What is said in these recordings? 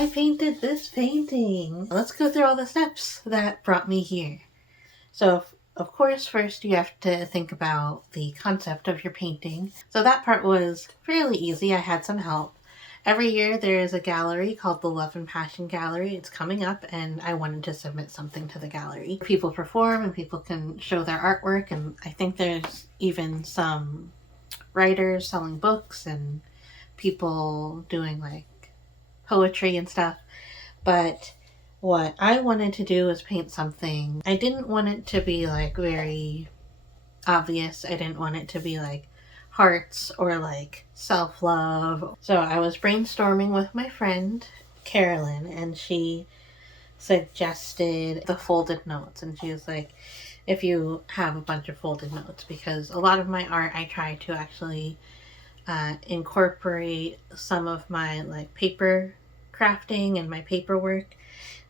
I painted this painting. Let's go through all the steps that brought me here. So, of course, first you have to think about the concept of your painting. So that part was fairly easy. I had some help. Every year there is a gallery called the Love and Passion Gallery. It's coming up and I wanted to submit something to the gallery. People perform and people can show their artwork, and I think there's even some writers selling books and people doing like poetry and stuff. But what I wanted to do was paint something. I didn't want it to be like very obvious. I didn't want it to be like hearts or like self-love. So I was brainstorming with my friend Carolyn, and she suggested the folded notes. And she was like, if you have a bunch of folded notes, because a lot of my art I try to actually incorporate some of my like paper crafting and my paperwork.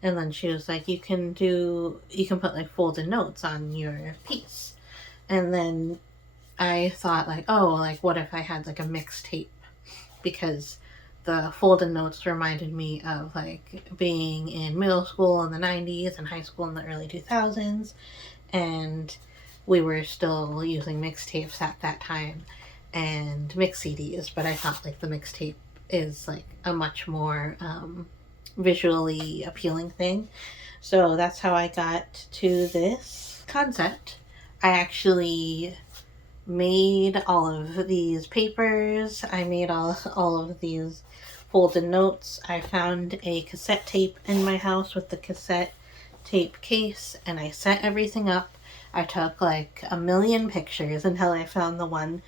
And then she was like, you can put like folded notes on your piece. And then I thought like, oh, like what if I had like a mixtape? Because the folded notes reminded me of like being in middle school in the 90s and high school in the early 2000s. And we were still using mixtapes at that time and mix CDs. But I thought like the mixtape is like a much more visually appealing thing. So that's how I got to this concept. I actually made all of these papers. I made all of these folded notes. I found a cassette tape in my house with the cassette tape case, and I set everything up. I took like a million pictures until I found the one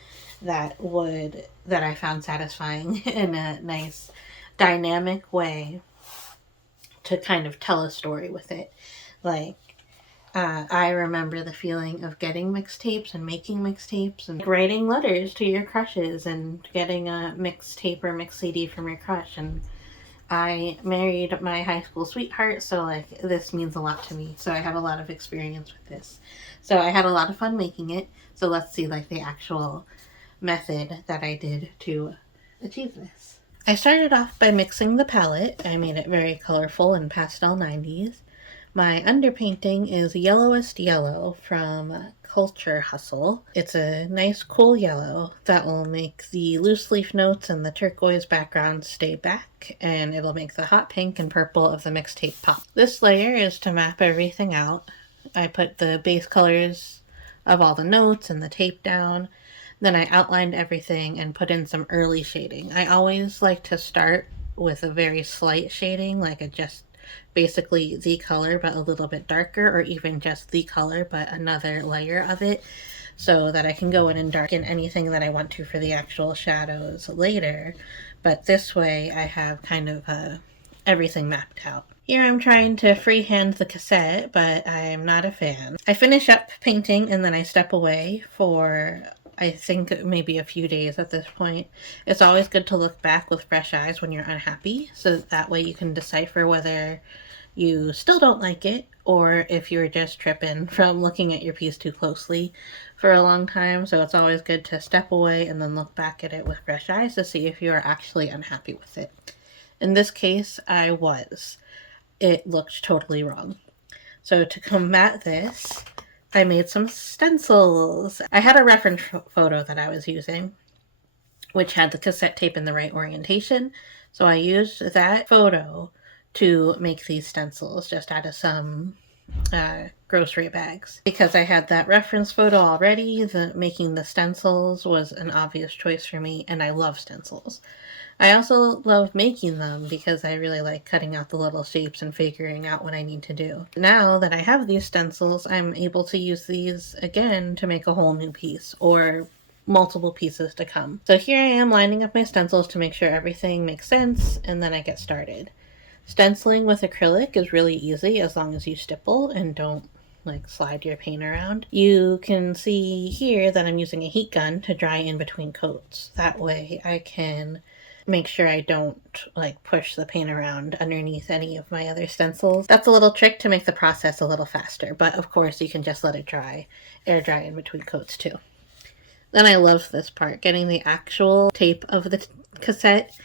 that I found satisfying in a nice dynamic way to kind of tell a story with it. Like, I remember the feeling of getting mixtapes and making mixtapes and writing letters to your crushes and getting a mixtape or mix CD from your crush. And I married my high school sweetheart, so like this means a lot to me. So I have a lot of experience with this. So I had a lot of fun making it. So let's see like the actual method that I did to achieve this. I started off by mixing the palette. I made it very colorful and pastel 90s. My underpainting is Yellowest Yellow from Culture Hustle. It's a nice cool yellow that will make the loose leaf notes and the turquoise background stay back, and it'll make the hot pink and purple of the mixtape pop. This layer is to map everything out. I put the base colors of all the notes and the tape down. Then I outlined everything and put in some early shading. I always like to start with a very slight shading, like a just basically the color but a little bit darker, or even just the color but another layer of it, so that I can go in and darken anything that I want to for the actual shadows later. But this way I have kind of everything mapped out. Here I'm trying to freehand the cassette, but I'm not a fan. I finish up painting and then I step away for I think maybe a few days at this point. It's always good to look back with fresh eyes when you're unhappy, so that way you can decipher whether you still don't like it or if you're just tripping from looking at your piece too closely for a long time. So it's always good to step away and then look back at it with fresh eyes to see if you are actually unhappy with it. In this case, I was. It looked totally wrong. So to combat this, I made some stencils. I had a reference photo that I was using, which had the cassette tape in the right orientation. So I used that photo to make these stencils just out of some grocery bags. Because I had that reference photo already, making the stencils was an obvious choice for me, and I love stencils. I also love making them because I really like cutting out the little shapes and figuring out what I need to do. Now that I have these stencils, I'm able to use these again to make a whole new piece, or multiple pieces to come. So here I am lining up my stencils to make sure everything makes sense, and then I get started. Stenciling with acrylic is really easy as long as you stipple and don't like slide your paint around. You can see here that I'm using a heat gun to dry in between coats. That way I can make sure I don't like push the paint around underneath any of my other stencils. That's a little trick to make the process a little faster, but of course you can just let it dry, air dry in between coats too. Then I love this part, getting the actual tape of the cassette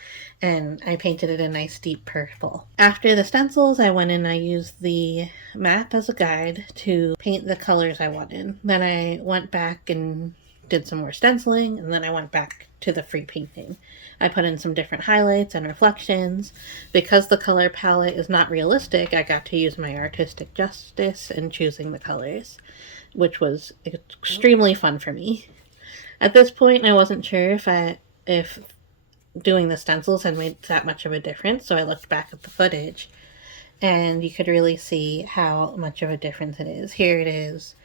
and I painted it a nice deep purple. After the stencils, I went in and I used the map as a guide to paint the colors I wanted. Then I went back and did some more stenciling, and then I went back to the free painting. I put in some different highlights and reflections. Because the color palette is not realistic, I got to use my artistic justice in choosing the colors, which was extremely fun for me. At this point, I wasn't sure if doing the stencils had made that much of a difference, so I looked back at the footage, and you could really see how much of a difference it is. Here it is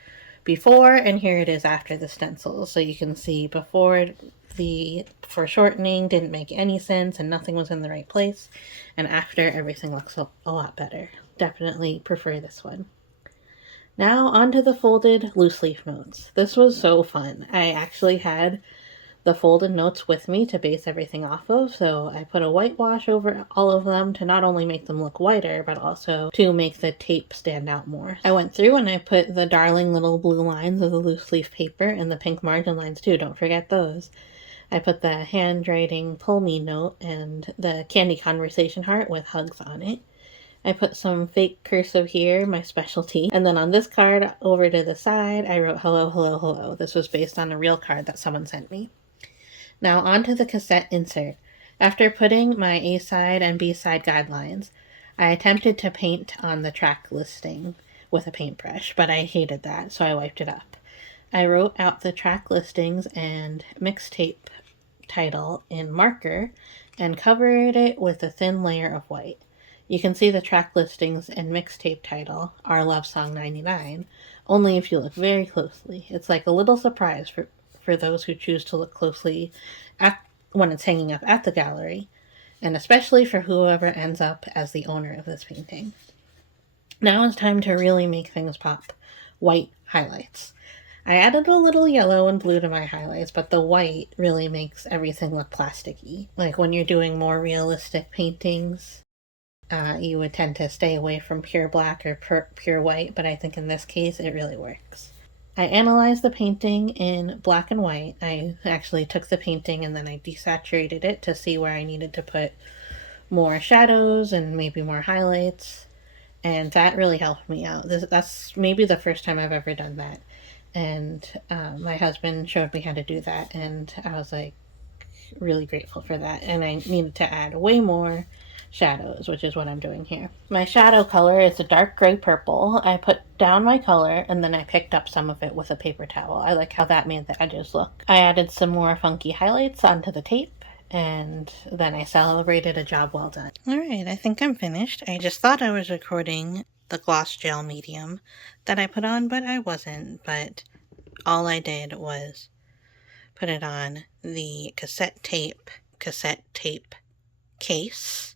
before, and here it is after the stencils. So you can see before, the foreshortening didn't make any sense and nothing was in the right place, and after, everything looks a lot better. Definitely prefer this one. Now onto the folded loose leaf notes. This was so fun. I actually had the folded notes with me to base everything off of, so I put a whitewash over all of them to not only make them look whiter, but also to make the tape stand out more. I went through and I put the darling little blue lines of the loose leaf paper and the pink margin lines too, don't forget those. I put the handwriting pull me note and the candy conversation heart with hugs on it. I put some fake cursive here, my specialty. And then on this card over to the side, I wrote hello, hello, hello. This was based on a real card that someone sent me. Now onto the cassette insert. After putting my A-side and B-side guidelines, I attempted to paint on the track listing with a paintbrush, but I hated that, so I wiped it up. I wrote out the track listings and mixtape title in marker and covered it with a thin layer of white. You can see the track listings and mixtape title, Our Love Song 99, only if you look very closely. It's like a little surprise for those who choose to look closely when it's hanging up at the gallery, and especially for whoever ends up as the owner of this painting. Now it's time to really make things pop. White highlights. I added a little yellow and blue to my highlights, but the white really makes everything look plasticky. Like when you're doing more realistic paintings, you would tend to stay away from pure black or pure white, but I think in this case it really works. I analyzed the painting in black and white. I actually took the painting and then I desaturated it to see where I needed to put more shadows and maybe more highlights, and that really helped me out. That's maybe the first time I've ever done that, and my husband showed me how to do that, and I was like really grateful for that, and I needed to add way more shadows, which is what I'm doing here. My shadow color is a dark gray purple. I put down my color and then I picked up some of it with a paper towel. I like how that made the edges look. I added some more funky highlights onto the tape, and then I celebrated a job well done. Alright, I think I'm finished. I just thought I was recording the gloss gel medium that I put on, but I wasn't. But all I did was put it on the cassette tape case.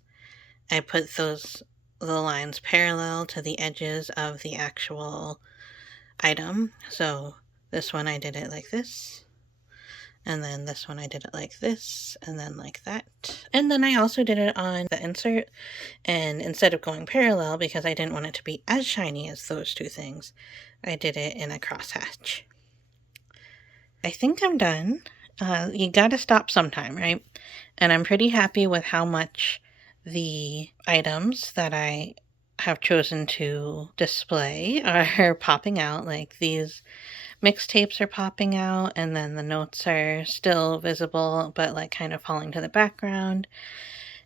I put the lines parallel to the edges of the actual item. So this one I did it like this, and then this one I did it like this, and then like that. And then I also did it on the insert, and instead of going parallel, because I didn't want it to be as shiny as those two things, I did it in a crosshatch. I think I'm done. You gotta stop sometime, right? And I'm pretty happy with how much the items that I have chosen to display are popping out. Like these mixtapes are popping out, and then the notes are still visible, but like kind of falling to the background.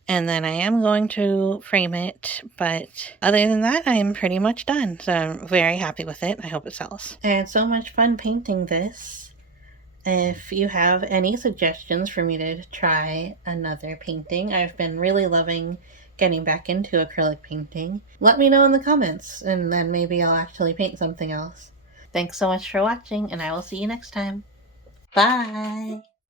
And then I am going to frame it, but other than that, I am pretty much done. So I'm very happy with it. I hope it sells. I had so much fun painting this. If you have any suggestions for me to try another painting, I've been really loving getting back into acrylic painting. Let me know in the comments, and then maybe I'll actually paint something else. Thanks so much for watching, and I will see you next time. Bye!